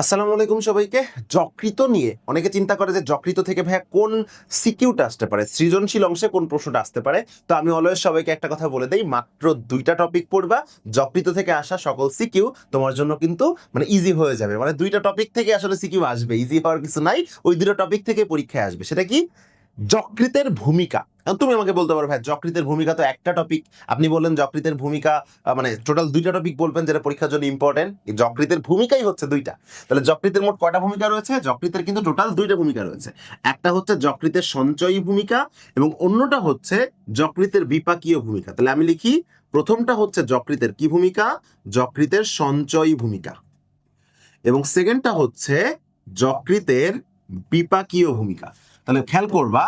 আসসালামু আলাইকুম সবাইকে। যকৃত নিয়ে অনেকে চিন্তা করে যে যকৃত থেকে ভাইয়া কোন সিকিউটা আসতে পারে, সৃজনশীল অংশে কোন প্রশ্নটা আসতে পারে। তো আমি অলওয়েজ সবাইকে একটা কথা বলে দেই, মাত্র দুইটা টপিক পড়বা, যকৃত থেকে আসা সকল সিকিউ তোমার জন্য কিন্তু মানে ইজি হয়ে যাবে। মানে দুইটা টপিক থেকে আসলে সিকিউ আসবে ইজি হওয়ার কিছু নাই, ওই দুটো টপিক থেকে পরীক্ষায় আসবে। সেটা কি? যকৃতের ভূমিকা। তুমি আমাকে বলতে পারো, ভাই, যকৃতের ভূমিকা তো একটা টপিক আপনি বললেন যকৃতের ভূমিকা মানে টোটাল দুইটা টপিক বলবেন যেটা পরীক্ষার জন্য ইম্পর্টেন্ট যকৃতের ভূমিকাই হচ্ছে দুইটা। তাহলে যকৃতের মোট কয়টা ভূমিকা রয়েছে? যকৃতের কিন্তু টোটাল দুইটা ভূমিকা রয়েছে। একটা হচ্ছে যকৃতের সঞ্চয়ী ভূমিকা এবং অন্যটা হচ্ছে যকৃতের বিপাকীয় ভূমিকা। তাহলে আমি লিখি, প্রথমটা হচ্ছে যকৃতের কি ভূমিকা? যকৃতের সঞ্চয়ী ভূমিকা। এবং সেকেন্ডটা হচ্ছে যকৃতের বিপাকীয় ভূমিকা। তাহলে খেয়াল করবা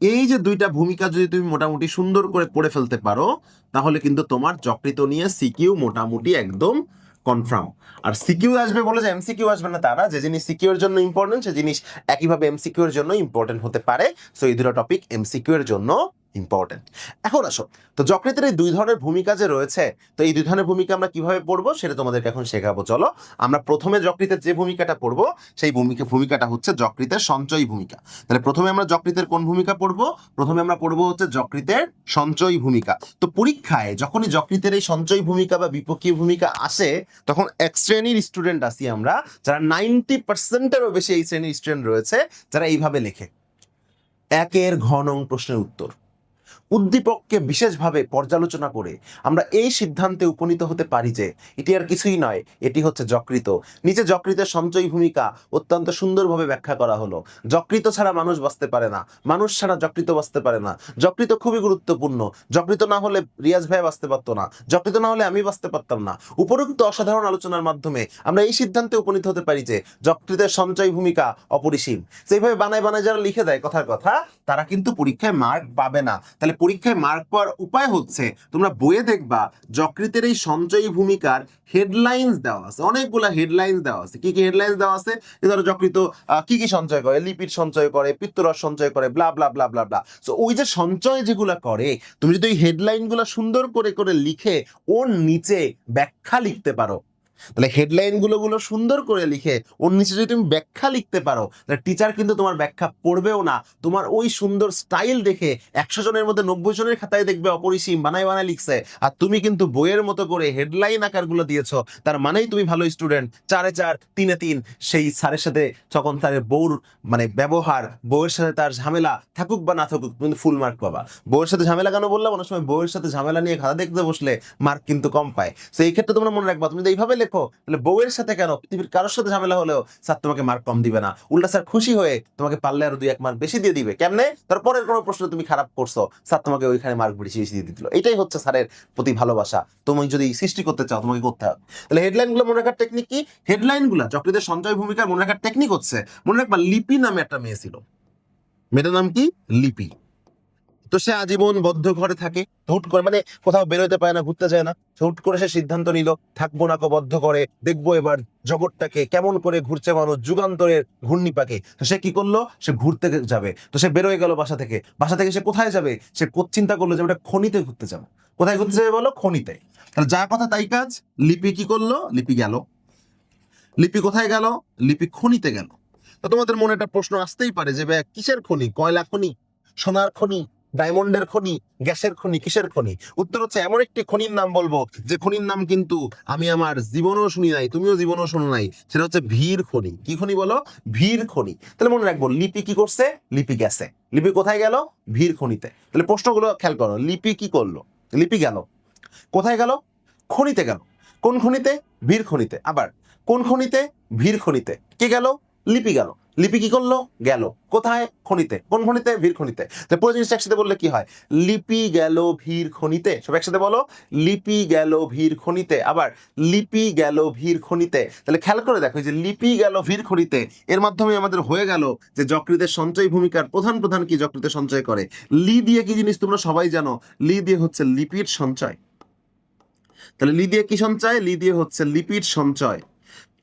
এই যে দুইটা ভূমিকা যদি তুমি মোটামুটি সুন্দর করে পড়ে ফেলতে পারো, তাহলে কিন্তু তোমার যকৃত নিয়ে সিকিউ মোটামুটি একদম কনফার্ম আর সিকিউ আসবে বলে যে এমসিকিউ আসবে না তারা, যে জিনিস সিকিউর জন্য ইম্পর্টেন্ট সে জিনিস একইভাবে এমসিকিউর জন্য ইম্পর্টেন্ট হতে পারে। সো এই দুটো টপিক এমসিকিউ এর জন্য ইম্পর্টেন্ট এখন আসো, তো যকৃতের এই দুই ধরনের ভূমিকা যে রয়েছে, তো এই দুই ধরনের ভূমিকা আমরা কীভাবে পড়ব সেটা তোমাদেরকে এখন শেখাবো, চলো। আমরা প্রথমে যকৃতের যে ভূমিকাটা পড়ব, সেই ভূমিকা, ভূমিকাটা হচ্ছে যকৃতের সঞ্চয়ী ভূমিকা। তাহলে প্রথমে আমরা যকৃতের কোন ভূমিকা পড়ব? প্রথমে আমরা পড়ব হচ্ছে যকৃতের সঞ্চয়ী ভূমিকা। তো পরীক্ষায় যখনই যকৃতের এই সঞ্চয়ী ভূমিকা বা বিপক্ষী ভূমিকা আসে, তখন এক শ্রেণির স্টুডেন্ট আসি আমরা, যারা নাইনটি পার্সেন্টেরও বেশি এই শ্রেণির স্টুডেন্ট রয়েছে, যারা এইভাবে লেখে। একের ঘন প্রশ্নের উত্তর। উদ্দীপককে বিশেষভাবে পর্যালোচনা করে আমরা এই সিদ্ধান্তে উপনীত হতে পারি যে এটি আর কিছুই নয়, এটি হচ্ছে যকৃত। নিচে যকৃতের সঞ্চয়ী ভূমিকা অত্যন্ত সুন্দরভাবে ব্যাখ্যা করা হলো। যকৃত ছাড়া মানুষ বাঁচতে পারে না, মানুষ ছাড়া যকৃত বাঁচতে পারে না। যকৃত খুবই গুরুত্বপূর্ণ। যকৃত না হলে রিয়াজ ভাই বাঁচতে পারতো না। যকৃত না হলে আমি বাঁচতে পারতাম না। উপরোক্ত অসাধারণ আলোচনার মাধ্যমে আমরা এই সিদ্ধান্তে উপনীত হতে পারি যে যকৃতের সঞ্চয় ভূমিকা অপরিসীম। সেইভাবে বানায় বানায় যারা লিখে দেয় কথার কথা, তারা কিন্তু পরীক্ষায় মার্ক পাবে না। তাহলে পরীক্ষায় মার্ক পাওয়ার উপায় হচ্ছে, তোমরা বইয়ে দেখবা যকৃতের এই সঞ্চয়ী ভূমিকার হেডলাইন্স দেওয়া আছে। অনেকগুলা হেডলাইন্স দেওয়া আছে। কি কি হেডলাইন্স দেওয়া আছে? যে ধরো যকৃত কি কি সঞ্চয় করে? লিপিড সঞ্চয় করে, পিত্তরস সঞ্চয় করে blah blah blah blah blah so ওই যে সঞ্চয় যেগুলা করে, তুমি যদি ওই হেডলাইনগুলো সুন্দর করে করে লিখে ওর নিচে ব্যাখ্যা লিখতে পারো তাহলে হেডলাইনগুলো গুলো সুন্দর করে লিখে, ওর নিচে যদি তুমি ব্যাখ্যা লিখতে পারো, তাহলে টিচার কিন্তু তোমার ব্যাখ্যা পড়বেও না। তোমার ওই সুন্দর স্টাইল দেখে একশো জনের মধ্যে নব্বই জনের খাতায় দেখবে অপরিসীম, বানায় বানায় লিখছে। আর তুমি কিন্তু বইয়ের মতো করে হেডলাইন আকারগুলো দিয়েছ, তার মানেই তুমি ভালো স্টুডেন্ট চারে চার, তিনে তিন, সেই স্যারের সাথে তখন তার বউর মানে ব্যবহার, বউয়ের সাথে তার ঝামেলা, থাকুক বা না থাকুক, তুমি ফুল মার্ক পাবা। বউয়ের সাথে ঝামেলা কেন বললাম? অনেক সময় বউয়ের সাথে ঝামেলা নিয়ে খাতা দেখতে বসলে মার্ক কিন্তু কম পায়। এই ক্ষেত্রে তোমরা মনে রাখবা, তুমি এইভাবে লেখো তাহলে বউয়ের সাথে কেন? পৃথিবীর কারোর সাথে ঝামেলা হলেও স্যার তোমাকে মার্ক কম দিবে না। উল্টা স্যার খুশি হয়ে তোমাকে পারলে আরও দুই এক মার্ক বেশি দিয়ে দিবে। কেমনে? তারপরের কোনো প্রশ্ন তুমি খারাপ করছ, স্যার তোমাকে ওইখানে মার্ক বেশি বেশি দিয়ে দিল। এটাই হচ্ছে স্যারের প্রতি ভালোবাসা। তুমি যদি সৃষ্টি করতে চাও, তোমাকে করতে হবে। তাহলে হেডলাইনগুলো মনে রাখার টেকনিক কি? হেডলাইনগুলা যকৃতের সঞ্চয় ভূমিকার মনে রাখার টেকনিক হচ্ছে, মনে রাখবা লিপি নামে একটা মেয়ে ছিল। মেয়েটার নাম কি? লিপি। তো সে আজীবন বদ্ধ ঘরে থাকে হুট করে মানে কোথাও বেরোতে পারে না ঘুরতে যায় না। হুট করে সে সিদ্ধান্ত নিল থাকব না বদ্ধ করে দেখব এবার জগৎটাকে কেমন করে ঘুরছে মানুষ যুগান্তরের ঘূর্ণি পাকে তো সে কি করল? সে ঘুরতে যাবে। তো সে বেরোয় গেল বাসা থেকে। বাসা থেকে সে কোথায় যাবে? সে চিন্তা করল যে ওটা খনিতে ঘুরতে যাব। কোথায় ঘুরতে যাবে বলো? খনিতে। তাহলে যা কথা তাই কাজ লিপি কি করল? লিপি গেল। লিপি কোথায় গেল? লিপি খনিতে গেল। তো তোমাদের মনে একটা প্রশ্ন আসতেই পারে যে ভাই, কিসের খনি? কয়লা খনি? সোনার খনি? ডায়মন্ডের খনি, গ্যাসের খনি, কিসের খনি? উত্তর হচ্ছে এমন একটি খনির নাম বলব, যে খনির নাম কিন্তু আমি আমার জীবনেও শুনি নাই, তুমিও জীবনেও শুনো নাই। সেটা হচ্ছে ভীর খনি। কি খনি বলো? ভীর খনি। তাহলে মনে রাখব, লিপি কি করছে? লিপি গেছে। লিপি কোথায় গেল? ভীর খনিতে। তাহলে প্রশ্নগুলো খেয়াল করো, লিপি কি করল? লিপি গেল। কোথায় গেল? খনিতে গেল। কোন খনিতে? ভীর খনিতে। আবার, কোন খনিতে? ভীর খনিতে। কে গেল? লিপি গেল। লিপি কি করল? গেল। কোথায়? খনিতে। কোন খনিতে? ভীর খনিতে। পুরো জিনিসটা একসাথে বললে কি হয়? লিপি গেল ভীর খনিতে। সব একসাথে বলো, লিপি গেল ভীর খনিতে। আবার লিপি গেল ভীর খনিতে। তাহলে খেয়াল করে দেখো যে লিপি গেল ভীর খনিতে, এর মাধ্যমে আমাদের হয়ে গেল যে যকৃতের সঞ্চয় ভূমিকার প্রধান প্রধান কি যকৃতে সঞ্চয় করে? লি দিয়ে কি জিনিস তোমরা সবাই জানো? লি দিয়ে হচ্ছে লিপিড সঞ্চয়। তাহলে লি দিয়ে কি সঞ্চয়? লি দিয়ে হচ্ছে লিপিড সঞ্চয়।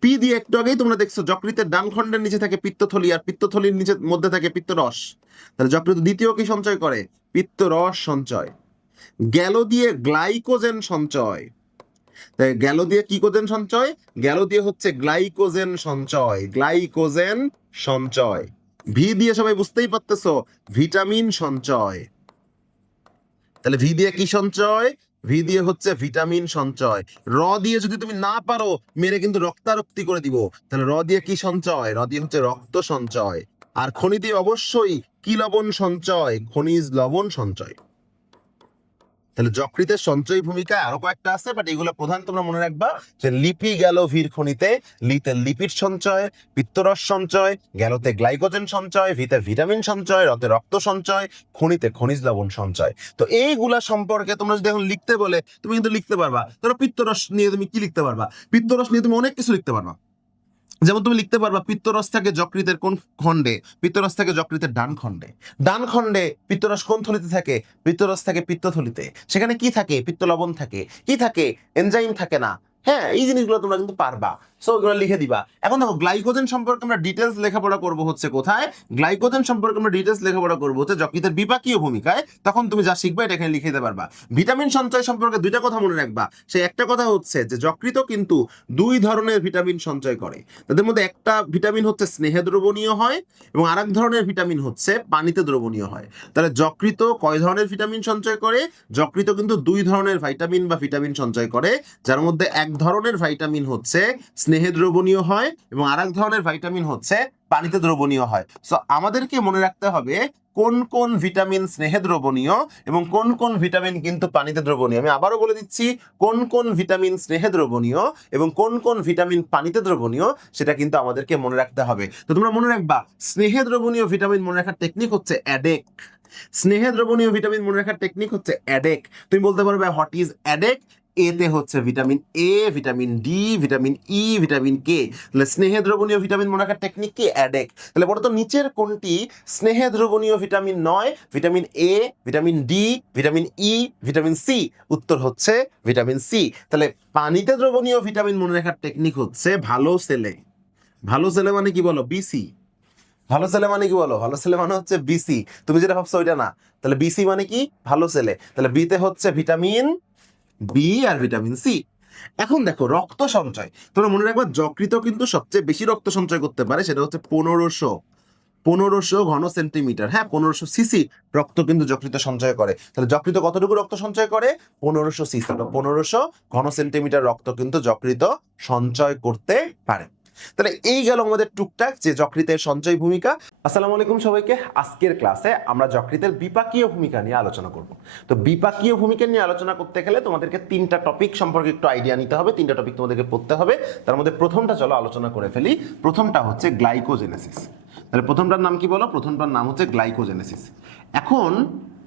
পি দিয়ে একটু আগেই তোমরা দেখছ, যকৃতের ডান খণ্ডের নিচে থাকে পিত্তথলি আর পিত্তথলির নিচে মধ্যে থাকে পিত্তরস। তাহলে যকৃত দ্বিতীয় কি সঞ্চয় করে? পিত্তরস সঞ্চয়। গেল দিয়ে গ্লাইকোজেন সঞ্চয়। তাই দিয়ে কি কোজেন সঞ্চয়? গেল দিয়ে হচ্ছে গ্লাইকোজেন সঞ্চয় গ্লাইকোজেন সঞ্চয়। ভি দিয়ে সবাই বুঝতেই পারতেছো, ভিটামিন সঞ্চয়। তাহলে ভি দিয়ে কি সঞ্চয়? ভি দিয়ে হচ্ছে ভিটামিন সঞ্চয়। র দিয়ে যদি তুমি না পারো, মেরে কিন্তু রক্তারক্তি করে দিব। তাহলে র দিয়ে কি সঞ্চয়? র দিয়ে হচ্ছে রক্ত সঞ্চয়। আর খনি দিয়ে অবশ্যই কি লবণ সঞ্চয়? খনিজ লবণ সঞ্চয়। তাহলে যকৃতের সঞ্চয় ভূমিকা আরও কয়েকটা আছে বাট এগুলো প্রধান তোমরা মনে রাখবা যে লিপি গেল ভির খনিতে লিতে লিপিড সঞ্চয়, পিত্তরস সঞ্চয়, গেলতে গ্লাইকোজেন সঞ্চয়, ভিতে ভিটামিন সঞ্চয়, রতে রক্ত সঞ্চয়, খনিতে খনিজ লবণ সঞ্চয়। তো এইগুলা সম্পর্কে তোমরা যদি এখন লিখতে বলে, তুমি কিন্তু লিখতে পারবা। ধরো পিত্তরস নিয়ে তুমি কি লিখতে পারবা? পিত্তরস নিয়ে তুমি অনেক কিছু লিখতে পারবা। যেমন তুমি লিখতে পারবা, পিত্তরস থাকে যকৃতের কোন খণ্ডে, পিত্তরস থাকে যকৃতের ডান খণ্ডে। ডান খণ্ডে পিত্তরস কোন থলিতে থাকে? পিত্তরস থাকে পিত্তথলিতে। সেখানে কি থাকে? পিত্তলবণ থাকে। কি থাকে? এনজাইম থাকে না। হ্যাঁ এই জিনিসগুলো তোমরা কিন্তু পারবা। সো ওগুলো লিখে দিবা। এখন দেখো গ্লাইকোজেন সম্পর্কে আমরা ডিটেলস লেখাপড়া করব হচ্ছে কোথায়? গ্লাইকোজেন সম্পর্কে আমরা ডিটেলস লেখাপড়া করব হচ্ছে যকৃতের বিপাকীয় ভূমিকায়। তখন তুমি যা শিখবে এটা এখানে লিখে দিতে পারবা। ভিটামিন সঞ্চয় সম্পর্কে দুইটা কথা মনে রাখবা। সেই একটা কথা হচ্ছে যে যকৃত কিন্তু দুই ধরনের ভিটামিন সঞ্চয় করে। তাদের মধ্যে একটা ভিটামিন হচ্ছে স্নেহে দ্রবণীয় হয় এবং আরেক ধরনের ভিটামিন হচ্ছে পানিতে দ্রবণীয় হয়। তাহলে যকৃত কয় ধরনের ভিটামিন সঞ্চয় করে? যকৃত কিন্তু দুই ধরনের ভাইটামিন বা ভিটামিন সঞ্চয় করে, যার মধ্যে এক ধরনের ভাইটামিন হচ্ছে স্নেহে দ্রবণীয় হয় এবং আরেক ধরনের ভাইটামিন হচ্ছে পানিতে দ্রবণীয় হয়। সো আমাদেরকে মনে রাখতে হবে কোন কোন ভিটামিন স্নেহে দ্রবণীয় এবং কোন কোন ভিটামিন কিন্তু পানিতে দ্রবণীয়। আমি আবারও বলে দিচ্ছি, কোন কোন ভিটামিন স্নেহে দ্রবণীয় এবং কোন কোন ভিটামিন পানিতে দ্রবণীয়, সেটা কিন্তু আমাদেরকে মনে রাখতে হবে। তো তোমরা মনে রাখবা, স্নেহে দ্রবণীয় ভিটামিন মনে রাখার টেকনিক হচ্ছে অ্যাডেক স্নেহে দ্রবণীয় ভিটামিন মনে রাখার টেকনিক হচ্ছে অ্যাডেক তুমি বলতে পারবে হোয়াট ইজ অ্যাডেক এতে হচ্ছে vitamin A vitamin D vitamin E vitamin K তাহলে স্নেহে দ্রবণীয় ভিটামিন মনে রাখার টেকনিক কি? অ্যাডেক। তাহলে বলতো নিচের কোনটি স্নেহে দ্রবণীয় ভিটামিন নয়, vitamin A vitamin D vitamin E vitamin C উত্তর হচ্ছে ভিটামিন সি তাহলে পানিতে দ্রবণীয় ভিটামিন মনে রাখার টেকনিক হচ্ছে ভালো সেলে। ভালো সেলে মানে কি বলো? বিসি ভালো ছেলে মানে কি বলো? ভালো ছেলে মানে হচ্ছে বিসি তুমি যেটা ভাবছ ওইটা না। তাহলে বিসি মানে কি? ভালো ছেলে তাহলে বিতে হচ্ছে ভিটামিন বি আর ভিটামিন সি এখন দেখো, রক্ত সঞ্চয়। তোমরা মনে রাখবা যকৃত কিন্তু সবচেয়ে বেশি রক্ত সঞ্চয় করতে পারে, সেটা হচ্ছে পনেরোশো। পনেরোশো ঘন সেন্টিমিটার হ্যাঁ পনেরোশো সিসি রক্ত কিন্তু যকৃত সঞ্চয় করে। তাহলে যকৃত কতটুকু রক্ত সঞ্চয় করে? পনেরোশো সিসি পনেরোশো ঘন সেন্টিমিটার রক্ত কিন্তু যকৃত সঞ্চয় করতে পারে। তাহলে এই গেল আমাদের টুকটাক যে যকৃতের সঞ্চয় ভূমিকা। আসসালামু আলাইকুম সবাইকে। আজকের ক্লাসে আমরা যকৃতের বিপাকীয় ভূমিকা নিয়ে আলোচনা করব। তো বিপাকীয় ভূমিকা নিয়ে আলোচনা করতে গেলে তোমাদেরকে তিনটা টপিক সম্পর্কে একটু আইডিয়া নিতে হবে। তিনটা টপিক তোমাদেরকে পড়তে হবে। তার মধ্যে প্রথমটা চলো আলোচনা করে ফেলি। প্রথমটা হচ্ছে গ্লাইকোজেনেসিস তাহলে প্রথমটার নাম কি বলো? প্রথমটার নাম হচ্ছে গ্লাইকোজেনেসিস এখন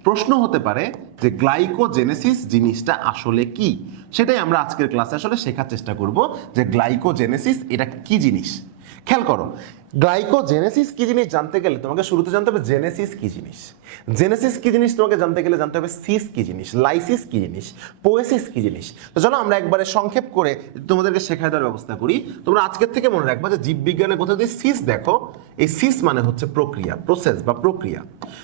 প্রশ্ন হতে পারে যে গ্লাইকোজেনেসিস জিনিসটা আসলে কি? সেটাই আমরা আজকের ক্লাসে আসলে শেখার চেষ্টা করব যে গ্লাইকোজেনেসিস এটা কি জিনিস? খেয়াল করো গ্লাইকোজেনেসিস কি জিনিস জানতে গেলে তোমাকে শুরুতে জানতে হবে জেনেসিস কি জিনিস? জেনেসিস কি জিনিস তোমাকে জানতে গেলে জানতে হবে সিস কি জিনিস, লাইসিস কি জিনিস, পোয়েসিস কি জিনিস। তো চলো আমরা একবারে সংক্ষেপ করে তোমাদেরকে শেখায় দেওয়ার ব্যবস্থা করি। তোমরা আজকের থেকে মনে রাখবা যে জীববিজ্ঞানে কোথাও যদি সিস দেখো, এই সিস মানে হচ্ছে প্রক্রিয়া প্রসেস বা প্রক্রিয়া।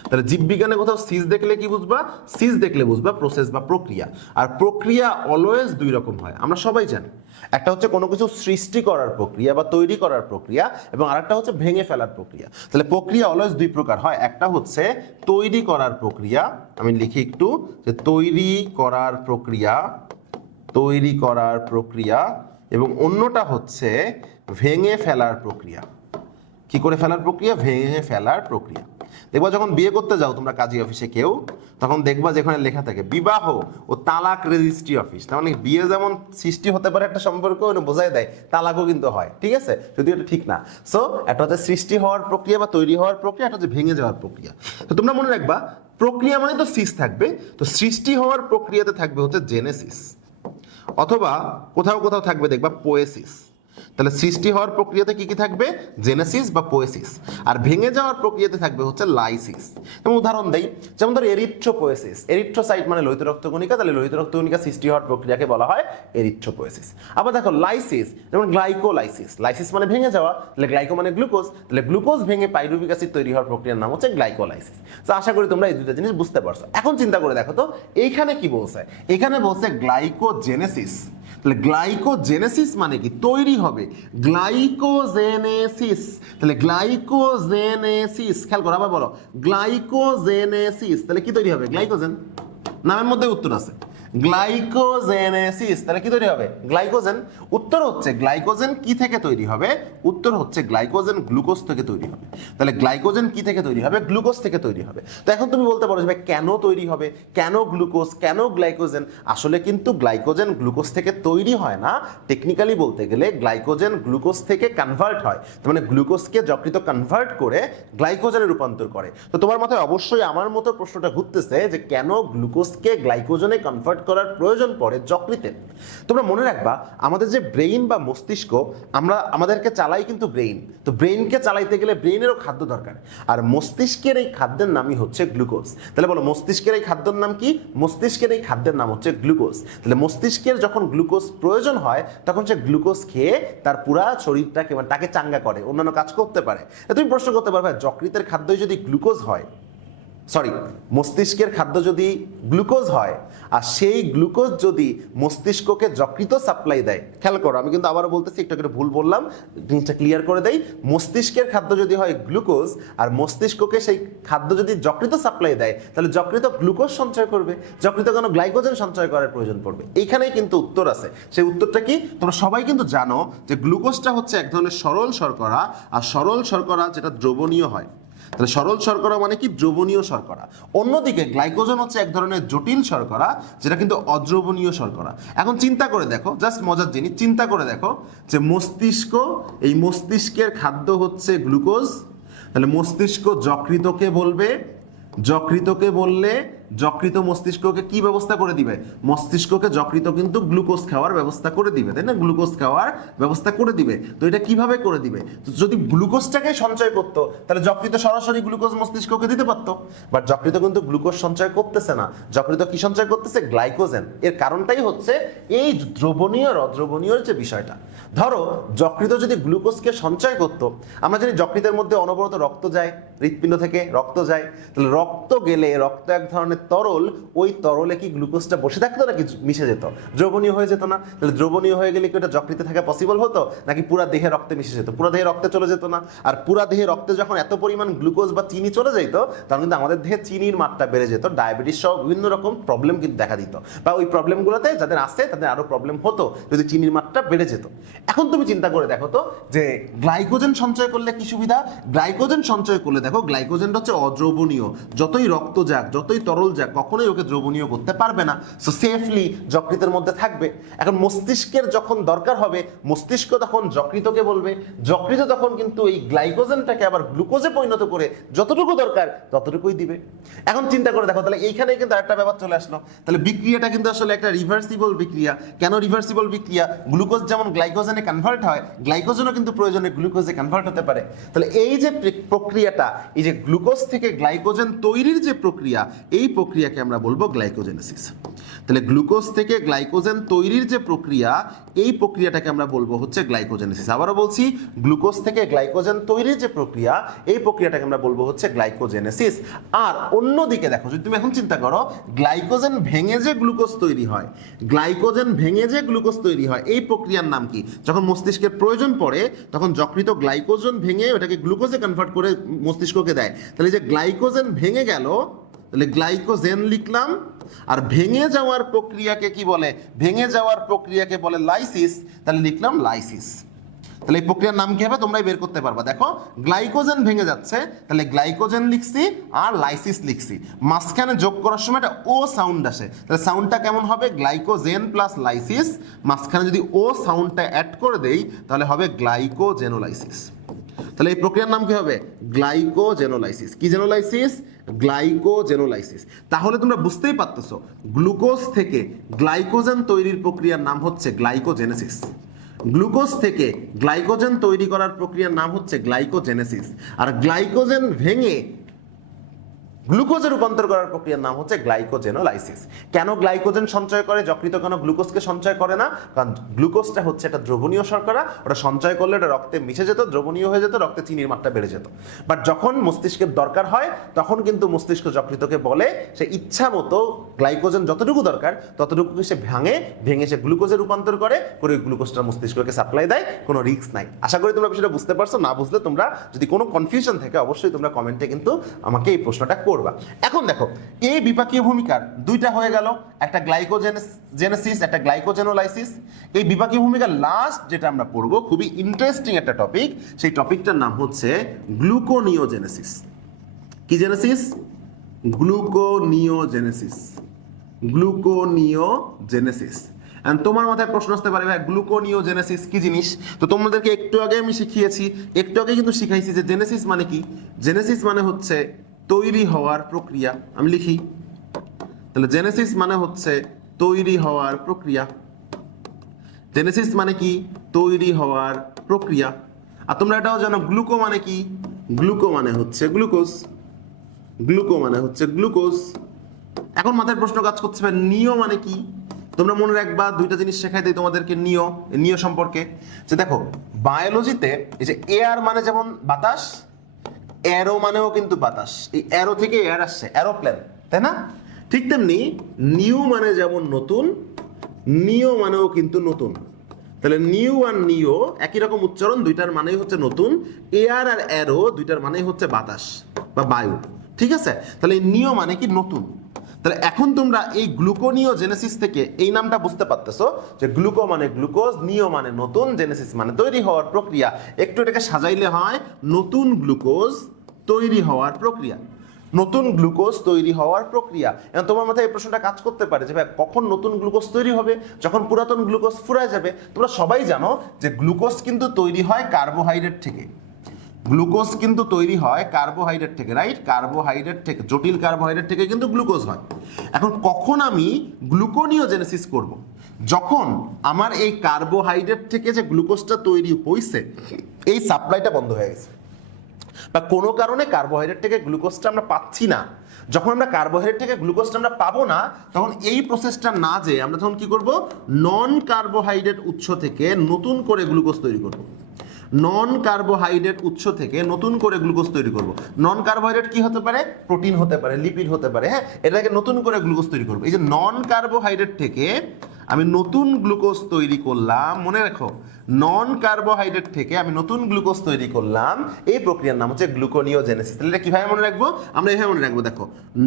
তাহলে জীববিজ্ঞানে কোথাও সিস দেখলে কি বুঝবা? সিস দেখলে বুঝবা প্রসেস বা প্রক্রিয়া। আর প্রক্রিয়া অলওয়েজ দুই রকম হয়, আমরা সবাই জানি। একটা হচ্ছে কোনো কিছু সৃষ্টি করার প্রক্রিয়া বা তৈরি করার প্রক্রিয়া এবং আরেকটা হচ্ছে ভেঙে ফেলার প্রক্রিয়া। তাহলে প্রক্রিয়া অলওয়েজ দুই প্রকার হয়। একটা হচ্ছে তৈরি করার প্রক্রিয়া, আমি লিখি একটু, যে তৈরি করার প্রক্রিয়া, তৈরি করার প্রক্রিয়া এবং অন্যটা হচ্ছে ভেঙে ফেলার প্রক্রিয়া। কি করে ফেলার প্রক্রিয়া? ভেঙে ফেলার প্রক্রিয়া। দেখবা যখন বিয়ে করতে যাও, তোমরা কাজী অফিসে কেউ, তখন দেখবা যেখানে লেখা থাকে, বিবাহ ও তালাক রেজিস্ট্রি অফিস। তার মানে বিয়ে যেমন সৃষ্টি হতে পারে একটা সম্পর্ক বোঝাই দেয়, তালাকও কিন্তু হয়, ঠিক আছে? যদিও এটা ঠিক না। সো একটা হচ্ছে সৃষ্টি হওয়ার প্রক্রিয়া বা তৈরি হওয়ার প্রক্রিয়া, একটা হচ্ছে ভেঙে যাওয়ার প্রক্রিয়া। তো তোমরা মনে রাখবা, প্রক্রিয়া মানে তো সিস থাকবে, তো সৃষ্টি হওয়ার প্রক্রিয়াতে থাকবে হচ্ছে জেনেসিস অথবা কোথাও কোথাও থাকবে দেখবা পোয়েসিস তাহলে সৃষ্টি হওয়ার প্রক্রিয়াতে কি কি থাকবে? জেনেসিস বা পোয়েসিস আর ভেঙে যাওয়ার প্রক্রিয়াতে থাকবে হচ্ছে লাইসিস যেমন উদাহরণ দেই, যেমন ধর এরিথ্রোপোয়েসিস এরিথ্রোসাইট মানে লোহিত রক্তকণিকা, তাহলে লোহিত রক্তকণিকা সৃষ্টি হওয়ার প্রক্রিয়াকে বলা হয় এরিথ্রোপোয়েসিস আবার দেখো লাইসিস যেমন গ্লাইকোলাইসিস লাইসিস মানে ভেঙে যাওয়া, তাহলে গ্লাইকো মানে গ্লুকোজ তাহলে গ্লুকোজ ভেঙে পাইরুবিক অ্যাসিড তৈরি হওয়ার প্রক্রিয়ার নাম হচ্ছে গ্লাইকোলাইসিস তো আশা করি তোমরা এই দুটো জিনিস বুঝতে পারছ। এখন চিন্তা করে দেখো তো, এইখানে কি বলছে? এখানে বলছে গ্লাইকোজেনেসিস তাহলে গ্লাইকোজেনেসিস মানে কি? তৈরি হবে। গ্লাইকোজেনেসিস। তাহলে গ্লাইকোজেনেসিস, খেয়াল করো আবার বলো। গ্লাইকোজেনেসিস, তাহলে কি তৈরি হবে? গ্লাইকোজেন। নামের মধ্যে উত্তর আছে। গ্লাইকোজেনেসিস, তাহলে কি তৈরি হবে? গ্লাইকোজেন, উত্তর হচ্ছে গ্লাইকোজেন কি থেকে তৈরি হবে? উত্তর হচ্ছে গ্লাইকোজেন গ্লুকোজ থেকে তৈরি হবে। তাহলে গ্লাইকোজেন কি থেকে তৈরি হবে? গ্লুকোজ থেকে তৈরি হবে। তো এখন তুমি বলতে পারো যে ভাই, কেন তৈরি হবে? কেন গ্লুকোজ? কেন গ্লাইকোজেন? আসলে কিন্তু গ্লাইকোজেন গ্লুকোজ থেকে তৈরি হয় না। টেকনিক্যালি বলতে গেলে গ্লাইকোজেন গ্লুকোজ থেকে কনভার্ট হয়। মানে গ্লুকোজকে যকৃত কনভার্ট করে গ্লাইকোজেনে রূপান্তর করে। তো তোমার মাথায় অবশ্যই আমার মতো প্রশ্নটা ঘুরতেছে যে কেন গ্লুকোজকে গ্লাইকোজেনে কনভার্ট করার প্রয়োজন পড়ে যকৃতে। তোমরা মনে রাখবা, আমাদের যে ব্রেইন বা মস্তিষ্ক, আমরা, আমাদেরকে চালাই কিন্তু ব্রেইন। তো ব্রেইনকে চালাইতে গেলে ব্রেইনেরও খাদ্য দরকার। আর মস্তিষ্কের এই খাদ্যের নামই হচ্ছে গ্লুকোজ। তাহলে বলো, মস্তিষ্কের এই খাদ্যের নাম কি? মস্তিষ্কের এই খাদ্যের নাম হচ্ছে গ্লুকোজ। তাহলে মস্তিষ্কের যখন গ্লুকোজ প্রয়োজন হয়, তখন সে গ্লুকোজ খেয়ে তার পুরা শরীরটাকে মানে তাকে চাঙ্গা করে, অন্যান্য কাজ করতে পারে। তুমি প্রশ্ন করতে পারবে, যকৃতের খাদ্যই যদি গ্লুকোজ হয় সরি মস্তিষ্কের খাদ্য যদি গ্লুকোজ হয়, আর সেই গ্লুকোজ যদি মস্তিষ্ককে যকৃত সাপ্লাই দেয়, খেয়াল করো, আমি কিন্তু আবারও বলতেছি, একটু একটু ভুল বললাম, জিনিসটা ক্লিয়ার করে দেই, মস্তিষ্কের খাদ্য যদি হয় গ্লুকোজ, আর মস্তিষ্ককে সেই খাদ্য যদি যকৃত সাপ্লাই দেয়, তাহলে যকৃত গ্লুকোজ সঞ্চয় করবে যকৃত কেন গ্লাইকোজেন সঞ্চয় করার প্রয়োজন পড়বে। এইখানেই কিন্তু উত্তর আছে। সেই উত্তরটা কি? তোমরা সবাই কিন্তু জানো যে গ্লুকোজটা হচ্ছে এক ধরনের সরল শর্করা, আর সরল শর্করা যেটা দ্রবণীয় হয় তাহলে সরল শর্করা মানে কি? দ্রবণীয় শর্করা। অন্যদিকে গ্লাইকোজন হচ্ছে এক ধরনের জটিল শর্করা, যেটা কিন্তু অদ্রবণীয় শর্করা। এখন চিন্তা করে দেখো, জাস্ট মজার জিনিস, চিন্তা করে দেখো যে মস্তিষ্ক, এই মস্তিষ্কের খাদ্য হচ্ছে গ্লুকোজ। তাহলে মস্তিষ্ক যকৃতকে বলবে, যকৃতকে বললে যকৃত মস্তিষ্ককে কি ব্যবস্থা করে দিবে? মস্তিষ্ককে যকৃত কিন্তু গ্লুকোজ খাওয়ার ব্যবস্থা করে দিবে, তাই না? গ্লুকোজ খাওয়ার ব্যবস্থা করে দিবে। তো এটা কীভাবে করে দিবে? তো যদি গ্লুকোজটাকে সঞ্চয় করতো, তাহলে যকৃত সরাসরি গ্লুকোজ মস্তিষ্ককে দিতে পারতো। বাট যকৃত কিন্তু গ্লুকোজ সঞ্চয় করতেছে না। যকৃত কি সঞ্চয় করতেছে? গ্লাইকোজেন। এর কারণটাই হচ্ছে এই দ্রবণীয় অদ্রবণীয় যে বিষয়টা। ধরো, যকৃত যদি গ্লুকোজকে সঞ্চয় করত, আমরা জানি যকৃতের মধ্যে অনবরত রক্ত যায় হৃৎপিণ্ড থেকে রক্ত যায়, তাহলে রক্ত গেলে, রক্ত এক ধরনের তরল, ওই তরলে কি গ্লুকোজটা বসে থাকতো নাকি মিশে যেত? দ্রবণীয় হয়ে যেত না। তাহলে দ্রবণীয় হয়ে গেলে কি ওটা যকৃতে থাকা পসিবল হতো? নাকি পুরা দেহে রক্তে মিশে যেত? পুরা দেহে রক্তে চলে যেত না। আর পুরা দেহে রক্তে যখন এত পরিমাণ গ্লুকোজ বা চিনি চলে যেত তখন কিন্তু আমাদের দেহে চিনির মাত্রা বেড়ে যেত। ডায়াবেটিস সহ বিভিন্ন রকম প্রবলেম কিন্তু দেখা দিত। বা ওই প্রবলেমগুলোতে যাদের আসে তাদের আরও প্রবলেম হতো, যদি চিনির মাত্রা বেড়ে যেত। এখন তুমি চিন্তা করে দেখো তো, যে গ্লাইকোজেন সঞ্চয় করলে কি সুবিধা? গ্লাইকোজেন সঞ্চয় করলে দেখো গ্লাইকোজেনটা হচ্ছে অদ্রবণীয়। যতই রক্ত যাক, যতই তরল যাক কখনোই ওকে দ্রবণীয় করতে পারবে না। সো সেফলি যকৃতের মধ্যে থাকবে। এখন মস্তিষ্কের যখন দরকার হবে, মস্তিষ্ক তখন যকৃতকে বলবে। যকৃত তখন কিন্তু এই গ্লাইকোজেনটাকে আবার গ্লুকোজে পরিণত করে যতটুকু দরকার ততটুকুই দিবে। এখন চিন্তা করে দেখো, তাহলে এইখানে কিন্তু আরেকটা ব্যাপার চলে আসলো। তাহলে বিক্রিয়াটা কিন্তু আসলে একটা রিভার্সিবল বিক্রিয়া। কেন রিভার্সিবল বিক্রিয়া? গ্লুকোজ যেমন গ্লাইকোজেনে কনভার্ট হয়, গ্লাইকোজেনও কিন্তু প্রয়োজনে গ্লুকোজে কনভার্ট হতে পারে। তাহলে এই যে প্রক্রিয়াটা, এই যে গ্লুকোজ থেকে গ্লাইকোজেন তৈরির যে প্রক্রিয়া, এই প্রক্রিয়াকে আমরা বলব গ্লাইকোজেনেসিস। তাহলে গ্লুকোজ থেকে গ্লাইকোজেন তৈরির যে প্রক্রিয়া, এই প্রক্রিয়াটাকে আমরা বলব হচ্ছে গ্লাইকোজেনেসিস। আবারও বলছি, গ্লুকোজ থেকে গ্লাইকোজেন তৈরির যে প্রক্রিয়া, এই প্রক্রিয়াটাকে আমরা বলব হচ্ছে গ্লাইকোজেনেসিস। আর অন্যদিকে দেখো, যদি তুমি এখন চিন্তা করো, গ্লাইকোজেন ভেঙে যে গ্লুকোজ তৈরি হয়, গ্লাইকোজেন ভেঙে যে গ্লুকোজ তৈরি হয়, এই প্রক্রিয়ার নাম কি? যখন মস্তিষ্কের প্রয়োজন পড়ে, তখন যকৃত গ্লাইকোজেন ভেঙে ওটাকে গ্লুকোজে কনভার্ট করে মস্তিষ্ককে দেয়। তাহলে যে গ্লাইকোজেন ভেঙে গেল তাহলে গ্লাইকোজেন লিখলাম, আর ভেঙে যাওয়ার প্রক্রিয়াকে কি বলে? ভেঙে যাওয়ার প্রক্রিয়াকে বলে লাইসিস। তাহলে লিখলাম লাইসিস। তাহলে এই প্রক্রিয়ার নাম কি হবে? তোমরাই বের করতে পারবা। দেখো, গ্লাইকোজেন ভেঙে যাচ্ছে, তাহলে গ্লাইকোজেন লিখছি আর লাইসিস লিখছি। মাঝখানে যোগ করার সময় একটা ও সাউন্ড আসে। তাহলে সাউন্ডটা কেমন হবে? Glycogen plus lysis. মাঝখানে যদি ও সাউন্ডটা অ্যাড করে দেই, তাহলে হবে গ্লাইকোজেনোলাইসিস। তাহলে এই প্রক্রিয়ার নাম কি হবে? গ্লাইকোজেনোলাইসিস। কি জেনোলাইসিস? গ্লাইকোজেনোলাইসিস। তাহলে তোমরা বুঝতেই পারতেছো, গ্লুকোজ থেকে গ্লাইকোজেন তৈরির প্রক্রিয়ার নাম হচ্ছে গ্লাইকোজেনেসিস। গ্লুকোজ থেকে গ্লাইকোজেন তৈরি করার প্রক্রিয়ার নাম হচ্ছে গ্লাইকোজেনেসিস। আর গ্লাইকোজেন ভেঙে গ্লুকোজে রূপান্তর করার প্রক্রিয়ার নাম হচ্ছে গ্লাইকোজেনোলাইসিস। কেন গ্লাইকোজেন সঞ্চয় করে? যকৃত কেন গ্লুকোজকে সঞ্চয় করে না? কারণ গ্লুকোজটা হচ্ছে একটা দ্রবণীয় শর্করা, ওটা সঞ্চয় করলে ওটা রক্তে মিশে যেত, দ্রবণীয় হয়ে যেত, রক্তে চিনির মাত্রা বেড়ে যেত। বাট যখন মস্তিষ্কের দরকার হয়, তখন কিন্তু মস্তিষ্ক যকৃতকে বলে সে ইচ্ছা মতো গ্লাইকোজেন যতটুকু দরকার ততটুকু সে ভাঙে, ভেঙে সে গ্লুকোজে রূপান্তর করে করে ওই গ্লুকোজটা মস্তিষ্ককে সাপ্লাই দেয়, কোনো রিস্ক নাই। আশা করি তোমরা বিষয়টা বুঝতে পারছ। না বুঝলে তোমরা যদি কোনো কনফিউশন থাকে, অবশ্যই তোমরা কমেন্টে কিন্তু আমাকে এই প্রশ্নটা করবা। এখন দেখো এই বিপাকীয় ভূমিকার দুইটা হয়ে গেল, একটা গ্লাইকোজেনেসিস একটা গ্লাইকোজেনোলাইসিস। এই বিপাকীয় ভূমিকার লাস্ট যেটা আমরা পড়ব, খুবই ইন্টারেস্টিং একটা টপিক সেই টপিকটার নাম হচ্ছে গ্লুকোনিওজেনেসিস কি জেনেসিস গ্লুকোনিওজেনেসিস গ্লুকোনিওজেনেসিস And তোমার মাথায় প্রশ্ন আসতে পারে, ভাই গ্লুকোনিওজেনেসিস কি জিনিস? তো তোমাদেরকে একটু আগে আমি শিখিয়েছি, একটু আগে কিন্তু শিখাইছি যে জেনেসিস মানে কি? জেনেসিস মানে হচ্ছে তৈরি হওয়ার প্রক্রিয়া, আমি লিখি। তাহলে জেনেসিস মানে হচ্ছে তৈরি হওয়ার প্রক্রিয়া। জেনেসিস মানে কি? তৈরি হওয়ার প্রক্রিয়া। আর তোমরা এটাও জানো, গ্লুকো মানে কি? গ্লুকো মানে হচ্ছে গ্লুকোজ। গ্লুকো মানে হচ্ছে গ্লুকোজ। এখন মাথায় প্রশ্ন কাজ করছে নিও মানে কি? তোমরা মনে রাখবা, দুইটা জিনিস শেখাই দেয় তোমাদেরকে, নিও নিও সম্পর্কে। যে দেখো বায়োলজিতে এই যে এয়ার মানে যেমন বাতাস অ্যারো মানেও কিন্তু বাতাস। এই অ্যারো থেকে এয়ার আসছে অ্যারোপ্লেন তাই না? ঠিক তেমনি নিউ মানে যেমন নতুন নিও মানেও কিন্তু নতুন। তাহলে নিউ আর নিও একই রকম উচ্চারণ, দুইটার মানেই হচ্ছে নতুন। এয়ার আর অ্যারো দুইটার মানেই হচ্ছে বাতাস বা বায়ু। ঠিক আছে? তাহলে নিও মানে কি নতুন? তাহলে এখন তোমরা এই গ্লুকোনিও জেনেসিস থেকে এই নামটা বুঝতে পারতেছো যে গ্লুকো মানে গ্লুকোজ নিও মানে নতুন জেনেসিস মানে তৈরি হওয়ার প্রক্রিয়া। একটু এটাকে সাজাইলে হয় নতুন গ্লুকোজ তৈরি হওয়ার প্রক্রিয়া। নতুন গ্লুকোজ তৈরি হওয়ার প্রক্রিয়া। এবং তোমার মাথায় এই প্রশ্নটা কাজ করতে পারে যে, ভাই, কখন নতুন গ্লুকোজ তৈরি হবে? যখন পুরাতন গ্লুকোজ ফুরায় যাবে? তোমরা সবাই জানো যে, গ্লুকোজ কিন্তু তৈরি হয় কার্বোহাইড্রেট থেকে। গ্লুকোজ কিন্তু তৈরি হয় কার্বোহাইড্রেট থেকে, রাইট? কার্বোহাইড্রেট থেকে, জটিল কার্বোহাইড্রেট থেকে কিন্তু গ্লুকোজ হয়। এখন কখন আমি গ্লুকোনিওজেনেসিস করব। যখন আমার এই কার্বোহাইড্রেট থেকে যে গ্লুকোজটা তৈরি হয়েছে এই সাপ্লাইটা বন্ধ হয়ে গেছে। বা কোনো কারণে কার্বোহাইড্রেট থেকে গ্লুকোজটা আমরা পাচ্ছি না। যখন আমরা কার্বোহাইড্রেট থেকে গ্লুকোজটা আমরা পাবো না, তখন এই প্রসেসটা না যে আমরা তখন কি করব? নন কার্বোহাইড্রেট উৎস থেকে নতুন করে গ্লুকোজ তৈরি করব। নন কার্বোহাইড্রেট উৎস থেকে নতুন করে গ্লুকোজ তৈরি করব। নন কার্বোহাইড্রেট কি হতে পারে? প্রোটিন হতে পারে লিপিড হতে পারে হ্যাঁ? এটাকে নতুন করে গ্লুকোজ তৈরি করব। এই যে নন কার্বোহাইড্রেট থেকে আমি নতুন গ্লুকোজ তৈরি করলাম, মনে রাখো নন কার্বোহাইড্রেট থেকে আমি নতুন গ্লুকোজ তৈরি করলাম, এই প্রক্রিয়ার নাম হচ্ছে গ্লুকোনিওজেনেসিস তাহলে এটা কীভাবে মনে রাখব? আমরা এভাবে মনে রাখব, দেখো,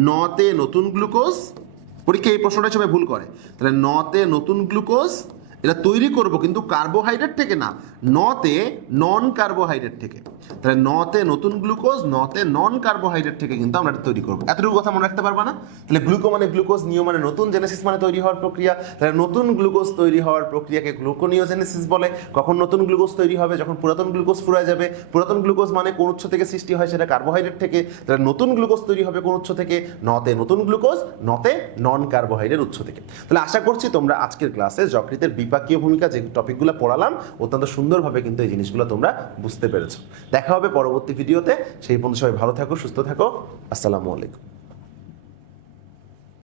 নতে নতুন গ্লুকোজ, পরীক্ষা এই প্রশ্নটা সবাই ভুল করে, তাহলে নতে নতুন গ্লুকোজ, এটা তৈরি করব কিন্তু কার্বোহাইড্রেট থেকে না, নতে নন কার্বোহাইড্রেট থেকে। তাহলে নতে নতুন গ্লুকোজ নতে নন কার্বোহাইড্রেট থেকে কিন্তু আমরা এটা তৈরি করব। এতটুকু কথা মনে রাখতে পারবা না? তাহলে গ্লুকো মানে গ্লুকোজ নিও মানে নতুন জেনেসিস মানে তৈরি হওয়ার প্রক্রিয়া। তাহলে নতুন গ্লুকোজ তৈরি হওয়ার প্রক্রিয়াকে গ্লুকোনিওজেনেসিস বলে। কখন নতুন গ্লুকোজ তৈরি হবে? যখন পুরাতন গ্লুকোজ ফুরায় যাবে। পুরাতন গ্লুকোজ মানে কোন উৎস থেকে সৃষ্টি হয়? সেটা কার্বোহাইড্রেট থেকে। তাহলে নতুন গ্লুকোজ তৈরি হবে কোন উৎস থেকে? নতে নতুন গ্লুকোজ নতে নন কার্বোহাইড্রেট উৎস থেকে। তাহলে আশা করছি তোমরা আজকের ক্লাসে যকৃতের বিপাকীয় ভূমিকা যে টপিকগুলো পড়ালাম, অত্যন্ত সুন্দরভাবে কিন্তু এই জিনিসগুলো তোমরা বুঝতে পেরেছ। দেখা হবে পরবর্তী ভিডিওতে। সেই পর্যন্ত সবাই ভালো থাকো সুস্থ থাকো। আসসালামু আলাইকুম।